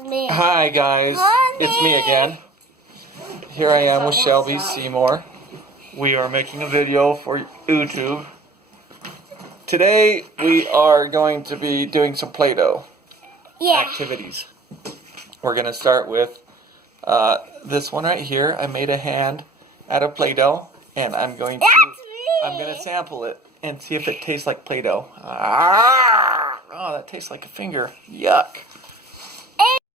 Hi guys, it's me again. Here I am with Shelby Seymour. We are making a video for YouTube. Today we are going to be doing some Play-Doh activities. We're going to start with this one right here. I made a hand out of Play-Doh, and I'm going to sample it and see if it tastes like Play-Doh. Oh, that tastes like a finger. Yuck.